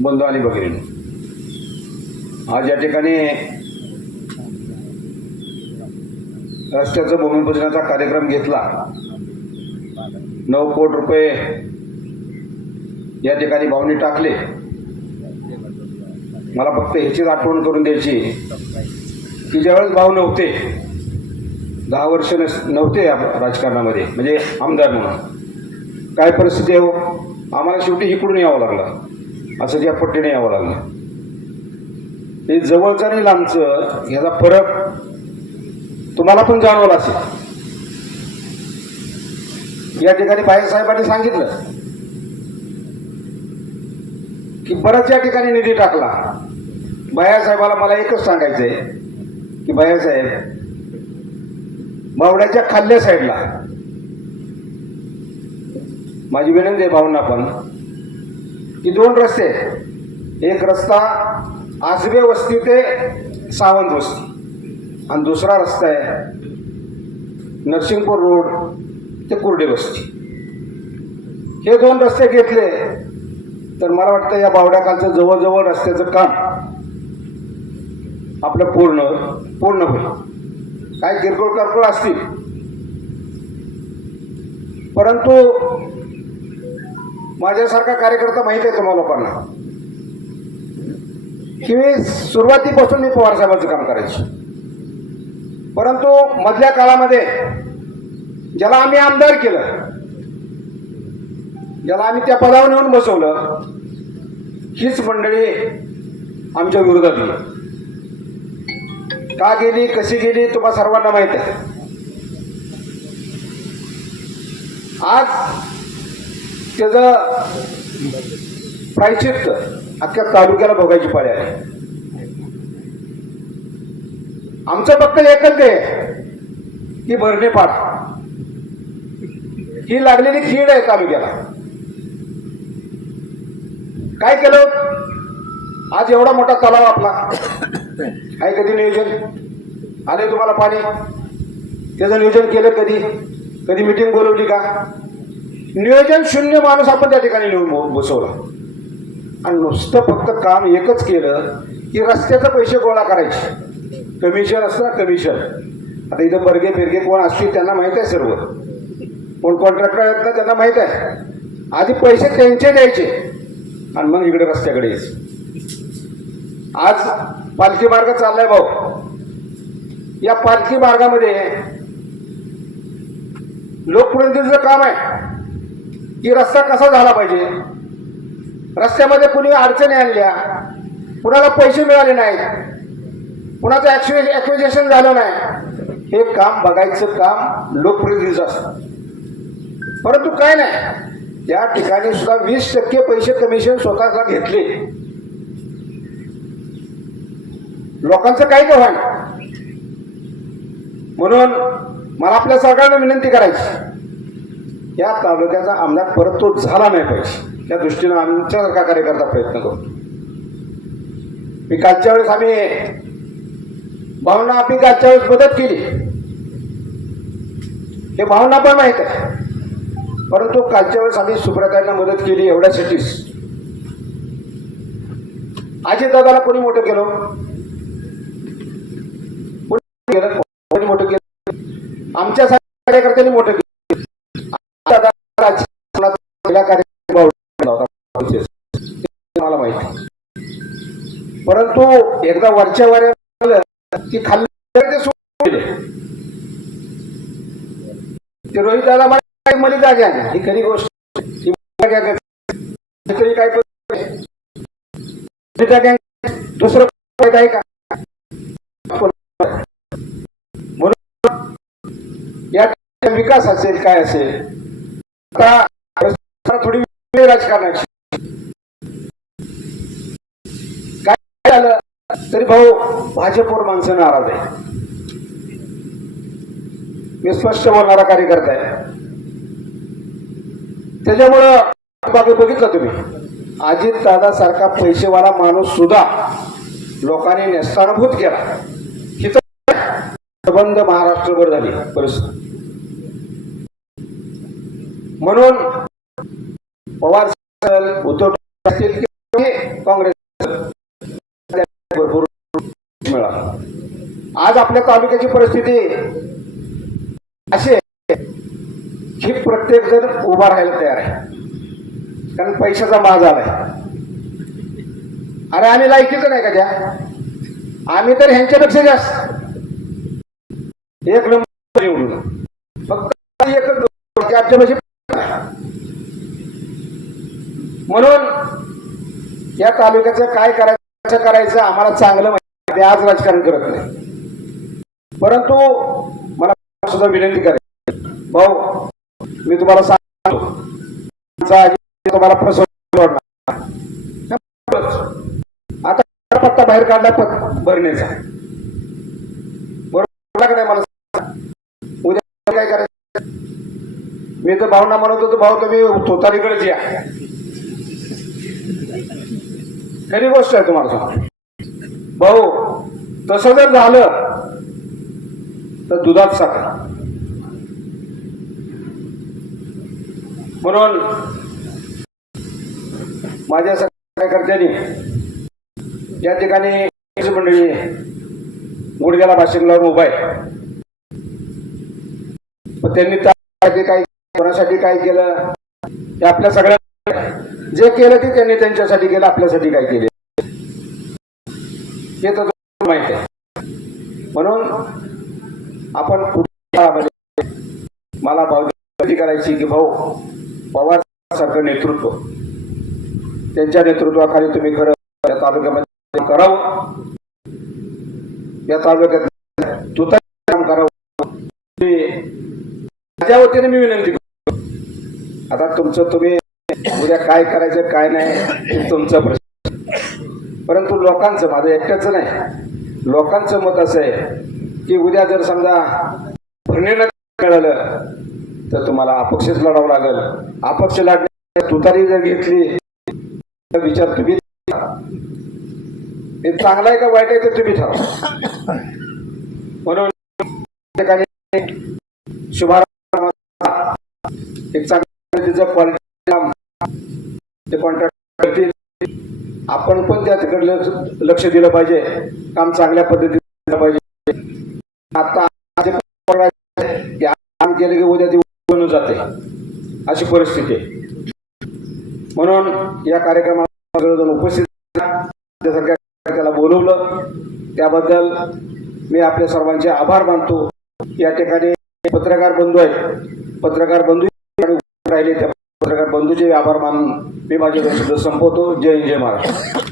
बंधू आणि भगिनी आज या ठिकाणी रस्त्याचं भूमिपूजनाचा कार्यक्रम घेतला. नऊ कोट रुपये या ठिकाणी भावनी टाकले. मला फक्त ह्याचीच आठवण करून द्यायची की ज्यावेळेस भाव नव्हते दहा वर्ष नव्हते या राजकारणामध्ये म्हणजे आमदार म्हणून. काय परिस्थिती आहे हो? आम्हाला शेवटी इकडून यावं लागलं. असं ज्या पट्टीने यावं लागलं. हे जवळचं आणि लांबचं ह्याचा फरक तुम्हाला पण जाणवला असेल. या ठिकाणी बाहेरसाहेबांनी सांगितलं की बऱ्याच या ठिकाणी निधी टाकला. बाहेरसाहेबाला मला एकच सांगायचं आहे की बाहेरसाहेब बावड्याच्या खाल्ल्या साईडला माझी विनंती आहे भाऊंना पण की दोन रस्ते आहेत. एक रस्ता आजबे वस्ती ते सावंत वस्ती. आणि दुसरा रस्ता आहे नरसिंगपूर रोड ते कुर्डे वस्ती. हे दोन रस्ते घेतले तर मला वाटतं या बावड्याकालचं जवळजवळ रस्त्याचं काम आपलं पूर्ण पूर्ण होईल. काय किरकोळ करकोळ असतील. परंतु माझ्यासारखा कार्यकर्ता माहीत आहे तुम्हाला लोकांना? की मी सुरुवातीपासून मी पवारसाहेबांचं काम करायची. परंतु मधल्या काळामध्ये ज्याला आम्ही आमदार केलं ज्याला आम्ही त्या पदावर नेऊन बसवलं हीच मंडळी आमच्या विरोधात गेली. का गेली कशी गेली तुम्हाला सर्वांना माहीत आहे. आज त्याचं प्रायचित्त अख्ख्या तालुक्याला भोगायची पाळी आहे. आमचं फक्त एकच आहे की भरणे पाठ ही लागलेली कीड आहे तालुक्याला. काय केलं? आज एवढा मोठा तलाव आपला. आहे कधी नियोजन? आले तुम्हाला पाणी? त्याचं नियोजन केलं कधी? कधी मिटिंग बोलवली का? नियोजन शून्य माणूस आपण त्या ठिकाणी लिहून बसवला. आणि नुसतं फक्त काम एकच केलं की रस्त्याचे पैसे गोळा करायचे. कमिशन असतं कमिशन आता इथं बर्गे फिरगे कोण असतील त्यांना माहीत आहे सर्व. कोण कॉन्ट्रॅक्टर आहेत ना त्यांना माहीत आहे. आधी पैसे त्यांचे द्यायचे. आणि मग इकडे रस्त्याकडे यायचे. आज पालखी मार्ग चाललाय भाऊ. या पालखी मार्गामध्ये लोकप्रतिनिधीचं काम आहे. की रस्ता कसा झाला पाहिजे? रस्त्यामध्ये कुणी अडचणी आणल्या? कुणाला पैसे मिळाले नाहीत? कुणाचं ॲक्च्युअल ॲक्विजेशन झालं नाही? हे काम बघायचं काम लोकप्रतिनिधीचं असतं. परंतु काय नाही या ठिकाणी सुद्धा वीस टक्के पैसे कमिशन स्वतःला घेतले. लोकांचं काही का म्हणून मला आपल्या सरकारनं विनंती करायची. या तालुक्याचा आमदार परत तो झाला नाही पाहिजे त्या दृष्टीनं आमच्यासारखा कार्यकर्ता प्रयत्न करतो मी कालच्या वेळेस आम्ही भावना आम्ही कालच्या वेळेस मदत केली. हे भावना पण माहीत आहे परंतु कालच्या वेळेस आम्ही सुप्रताईंना मदत केली एवढ्यासाठीच अजित दादाला कोणी मोठं केलं? कोणी केलं? कोणी मोठं केलं? आमच्या कार्यकर्त्यांनी मोठं केलं. परंतु एकदा वरच्या वर की खाल्लं ते सोडून दिले. ते रोहित दादा मला जाग्या ही खरी गोष्ट. काय दुसरं काय का? म्हणून या विकास असेल काय असेल आता थोडी वेगळी राजकारणाची काय झालं तरी भाऊ भाजपवर माणसं नाराज आहे. मी स्पष्ट बोलणारा कार्यकर्ता आहे. त्याच्यामुळं बाकी बघितलं तुम्ही. अजित दादा सारखा पैसेवाला माणूस सुद्धा लोकांनी नेस्तानुभूत केला. हिथं संबंध महाराष्ट्रभर झाली परिस्थिती. म्हणून पवार उद्धव ठाकरे असतील काँग्रेस भरपूर आज आपल्या तालुक्याची परिस्थिती अशी आहे. की प्रत्येक जण उभा राहायला तयार आहे. कारण पैशाचा माज आलाय अरे आम्ही लायकीचं नाही का त्या? आम्ही तर ह्यांच्यापेक्षा जास्त. एक नंबर निवडून फक्त एकच आमच्यापाशी म्हणून या तालुक्याचं काय करायचं करायचं आम्हाला चांगलं माहिती आज राजकारण करत नाही. परंतु मला सुद्धा विनंती करायची भाऊ मी तुम्हाला सांगतो. तुम्हाला फसवणार आता पत्ता बाहेर काढला भरण्याचा बरोबर का नाही मला उद्या काय करायचं? मी तर भावना म्हणत होतो भाऊ तुम्ही तोतारीकडेच या. खरी गोष्ट आहे तुम्हाला भाऊ तसं जर झालं तर दुधात साखर म्हणून माझ्या सगळ्या कार्यकर्त्यांनी या ठिकाणी मंडळी गुडघ्याला भाषण लावून उभा आहे. त्यांनी त्यासाठी काय कोणासाठी काय केलं? ते आपल्या सगळ्या जे केलं ते त्यांनी त्यांच्यासाठी केलं आपल्यासाठी काय केले? हे तर माहिती आहे. आपण मला भाऊ करायची की भाऊ पवार सारखं नेतृत्व. त्यांच्या नेतृत्वाखाली तुम्ही खरं या तालुक्यामध्ये करावं. या तालुक्यात तुता काम करावं माझ्या वतीने मी विनंती करतो. आता तुमचं तुम्ही उद्या काय करायचं काय नाही तुमचं तुमचा प्रश्न. परंतु लोकांचं माझं एकट्याचं नाही. लोकांचं मत असं आहे की उद्या जर समजा भरणीला तर तुम्हाला अपक्षच लढावं लागेल. अपक्ष लढण्या तुतारी जर घेतली तर विचार तुम्ही हे चांगलं आहे का वाईट आहे तर तुम्ही ठरवा. म्हणून ठिकाणी शुभारंभ एक चांगल्या पद्धतीचं क्वालिटी ते कॉन्ट्रॅक्ट करतील आपण पण त्या तिकडे लक्ष- लक्ष दिलं पाहिजे काम चांगल्या पद्धतीने दिलं पाहिजे. आता काम केलं की उद्या ते बनून जाते. अशी परिस्थिती आहे. म्हणून या कार्यक्रमाला उपस्थित त्याला बोलवलं. त्याबद्दल मी आपल्या सर्वांचे आभार मानतो. या ठिकाणी पत्रकार बंधू आहेत. पत्रकार बंधू राहिले. त्या पत्रकार बंधूचे आभार मानून मी माझे शब्द संपवतो. जय जय महाराज